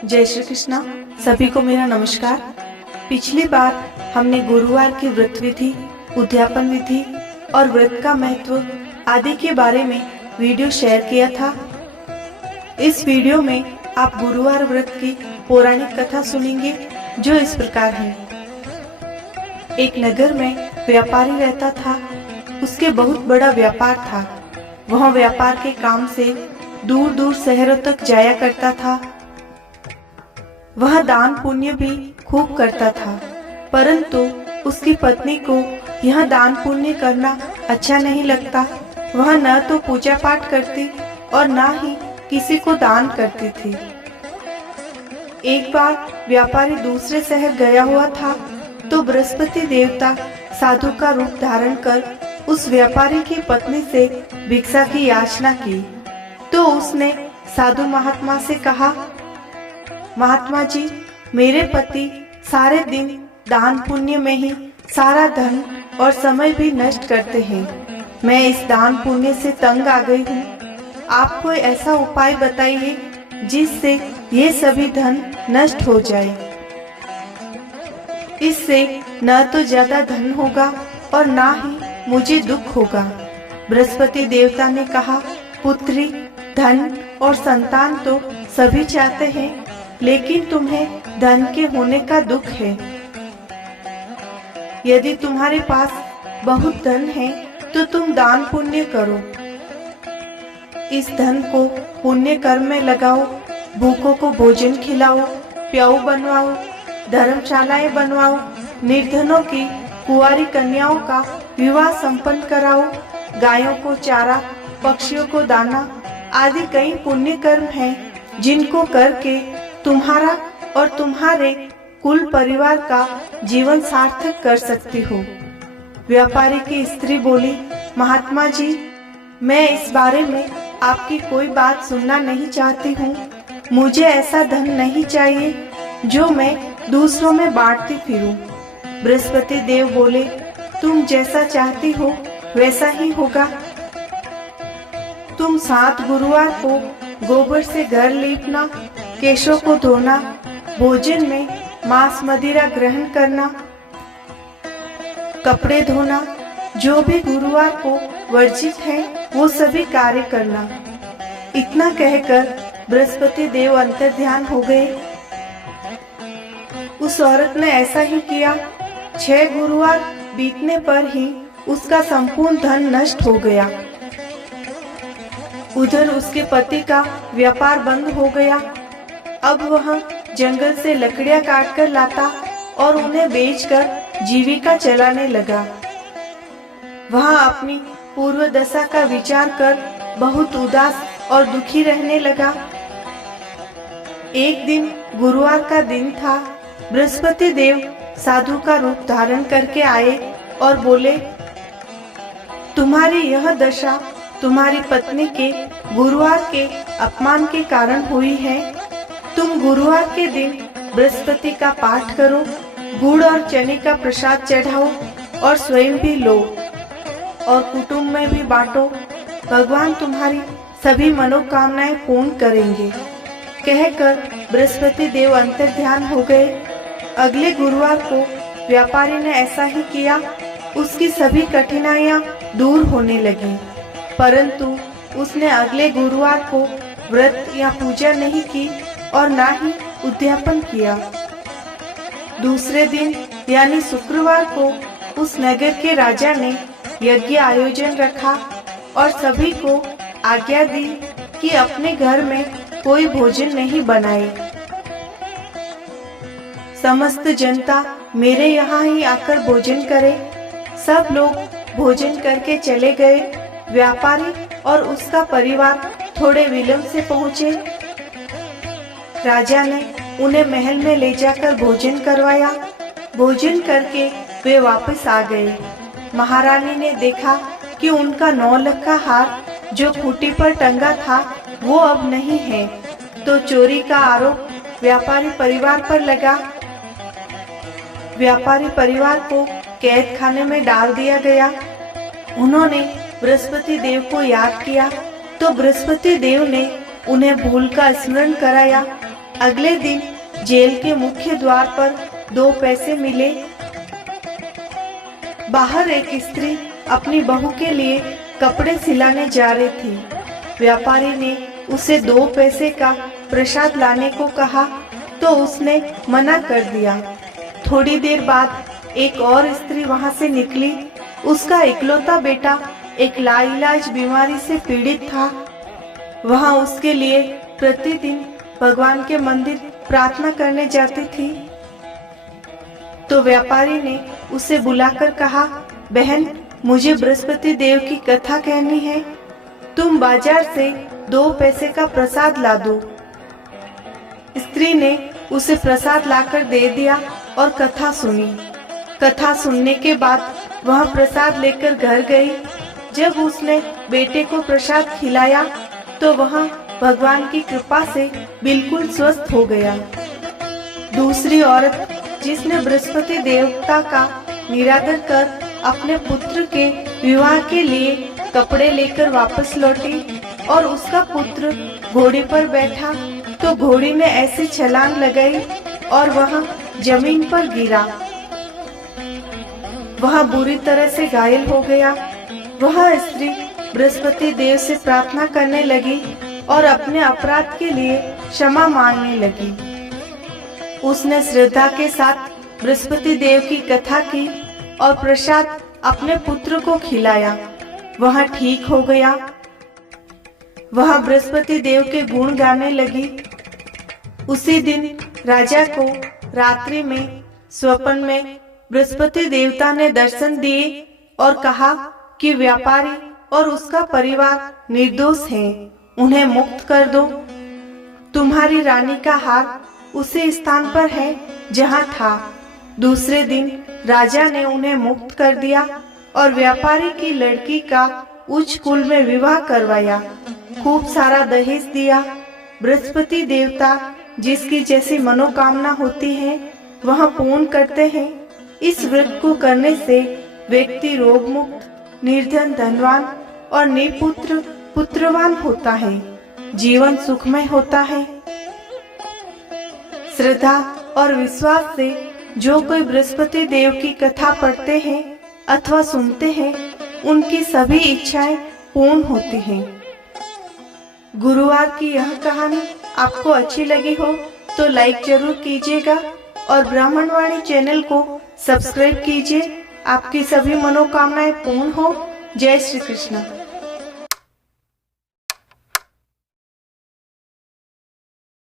जय श्री कृष्णा। सभी को मेरा नमस्कार। पिछली बार हमने गुरुवार की व्रत विधि, उद्यापन विधि और व्रत का महत्व आदि के बारे में वीडियो शेयर किया था। इस वीडियो में आप गुरुवार व्रत की पौराणिक कथा सुनेंगे, जो इस प्रकार है। एक नगर में व्यापारी रहता था। उसके बहुत बड़ा व्यापार था। वह व्यापार के काम से दूर दूर शहरों तक जाया करता था। वह दान पुण्य भी खूब करता था, परंतु उसकी पत्नी को यह दान पुण्य करना अच्छा नहीं लगता। वह न तो पूजा पाठ करती और न ही किसी को दान करती थी। एक बार व्यापारी दूसरे शहर गया हुआ था, तो बृहस्पति देवता साधु का रूप धारण कर उस व्यापारी की पत्नी से भिक्षा की याचना की। तो उसने साधु महात्मा से कहा, महात्मा जी, मेरे पति सारे दिन दान पुण्य में ही सारा धन और समय भी नष्ट करते हैं। मैं इस दान पुण्य से तंग आ गई हूँ। आप कोई ऐसा उपाय बताइए जिससे ये सभी धन नष्ट हो जाए। इससे न तो ज्यादा धन होगा और न ही मुझे दुख होगा। बृहस्पति देवता ने कहा, पुत्री, धन और संतान तो सभी चाहते हैं, लेकिन तुम्हें धन के होने का दुख है। यदि तुम्हारे पास बहुत धन है तो तुम दान पुण्य करो। इस धन को पुण्य कर्म में लगाओ, भूखों को भोजन खिलाओ, प्याऊ बनवाओ, धर्मशालाएं बनवाओ, निर्धनों की कुंवारी कन्याओं का विवाह संपन्न कराओ, गायों को चारा, पक्षियों को दाना आदि कई पुण्य कर्म हैं, जिनको करके तुम्हारा और तुम्हारे कुल परिवार का जीवन सार्थक कर सकती हो। व्यापारी की स्त्री बोली, महात्मा जी, मैं इस बारे में आपकी कोई बात सुनना नहीं चाहती हूँ। मुझे ऐसा धन नहीं चाहिए जो मैं दूसरों में बांटती फिरूं। बृहस्पति देव बोले, तुम जैसा चाहती हो वैसा ही होगा। तुम 7 गुरुवार को गोबर से घर लीपना, केशों को धोना, भोजन में मांस मदिरा ग्रहण करना, कपड़े धोना, जो भी गुरुवार को वर्जित है वो सभी कार्य करना। इतना कहकर बृहस्पति देव अंतर्ध्यान हो गए। उस औरत ने ऐसा ही किया। 6 गुरुवार बीतने पर ही उसका संपूर्ण धन नष्ट हो गया। उधर उसके पति का व्यापार बंद हो गया। अब वह जंगल से लकड़ियां काट कर लाता और उन्हें बेचकर जीविका चलाने लगा। वह अपनी पूर्व दशा का विचार कर बहुत उदास और दुखी रहने लगा। एक दिन गुरुवार का दिन था। बृहस्पति देव साधु का रूप धारण करके आए और बोले, तुम्हारी यह दशा तुम्हारी पत्नी के गुरुवार के अपमान के कारण हुई है। तुम गुरुवार के दिन बृहस्पति का पाठ करो, गुड़ और चने का प्रसाद चढ़ाओ और स्वयं भी लो और कुटुंब में भी बांटो। भगवान तुम्हारी सभी मनोकामनाएं पूर्ण करेंगे। कहकर बृहस्पति देव अंतर्ध्यान हो गए। अगले गुरुवार को व्यापारी ने ऐसा ही किया। उसकी सभी कठिनाइयां दूर होने लगी, परंतु उसने अगले गुरुवार को व्रत या पूजा नहीं की और ना ही उद्यापन किया। दूसरे दिन यानी शुक्रवार को उस नगर के राजा ने यज्ञ आयोजन रखा और सभी को आज्ञा दी कि अपने घर में कोई भोजन नहीं बनाए। समस्त जनता मेरे यहाँ ही आकर भोजन करे। सब लोग भोजन करके चले गए। व्यापारी और उसका परिवार थोड़े विलंब से पहुँचे। राजा ने उन्हें महल में ले जाकर भोजन करवाया। भोजन करके वे वापस आ गए। महारानी ने देखा कि उनका 9 लाख का हार जो खूंटी पर टंगा था वो अब नहीं है, तो चोरी का आरोप व्यापारी परिवार पर लगा। व्यापारी परिवार को कैद खाने में डाल दिया गया। उन्होंने बृहस्पति देव को याद किया तो बृहस्पति देव ने उन्हें भूल का स्मरण कराया अगले दिन जेल के मुख्य द्वार पर 2 पैसे मिले। बाहर एक स्त्री अपनी बहू के लिए कपड़े सिलाने जा रही थी। व्यापारी ने उसे 2 पैसे का प्रसाद लाने को कहा तो उसने मना कर दिया। थोड़ी देर बाद एक और स्त्री वहां से निकली। उसका इकलौता बेटा एक लाइलाज बीमारी से पीड़ित था। वहां उसके लिए प्रतिदिन भगवान के मंदिर प्रार्थना करने जाती थी। तो व्यापारी ने उसे बुलाकर कहा, बहन, मुझे बृहस्पति देव की कथा कहनी है, तुम बाजार से 2 पैसे का प्रसाद ला दो। स्त्री ने उसे प्रसाद लाकर दे दिया और कथा सुनी। कथा सुनने के बाद वह प्रसाद लेकर घर गई। जब उसने बेटे को प्रसाद खिलाया तो वह भगवान की कृपा से बिल्कुल स्वस्थ हो गया। दूसरी औरत जिसने बृहस्पति देवता का निरादर कर अपने पुत्र के विवाह के लिए कपड़े लेकर वापस लौटी और उसका पुत्र घोड़े पर बैठा तो घोड़ी ने ऐसी छलांग लगाई और वह जमीन पर गिरा। वह बुरी तरह से घायल हो गया। वह स्त्री बृहस्पति देव से प्रार्थना करने लगी और अपने अपराध के लिए क्षमा मांगने लगी। उसने श्रद्धा के साथ बृहस्पति देव की कथा की और प्रसाद अपने पुत्र को खिलाया। वह ठीक हो गया। वह बृहस्पति देव के गुण गाने लगी। उसी दिन राजा को रात्रि में स्वप्न में बृहस्पति देवता ने दर्शन दिए और कहा कि व्यापारी और उसका परिवार निर्दोष हैं, उन्हें मुक्त कर दो। तुम्हारी रानी का हार उसी स्थान पर है जहां था। दूसरे दिन राजा ने उन्हें मुक्त कर दिया और व्यापारी की लड़की का उच्च कुल में विवाह करवाया। खूब सारा दहेज दिया। बृहस्पति देवता जिसकी जैसी मनोकामना होती है वह पूर्ण करते हैं। इस व्रत को करने से व्यक्ति रोग मुक्त, निर्धन धनवान और निपुत्र पुत्रवान होता है। जीवन सुखमय होता है। श्रद्धा और विश्वास से जो कोई बृहस्पति देव की कथा पढ़ते हैं अथवा सुनते हैं उनकी सभी इच्छाएं पूर्ण होती हैं। गुरुवार की यह कहानी आपको अच्छी लगी हो तो लाइक जरूर कीजिएगा और ब्राह्मणवाणी चैनल को सब्सक्राइब कीजिए। आपकी सभी मनोकामनाएं पूर्ण हो। जय श्री कृष्ण।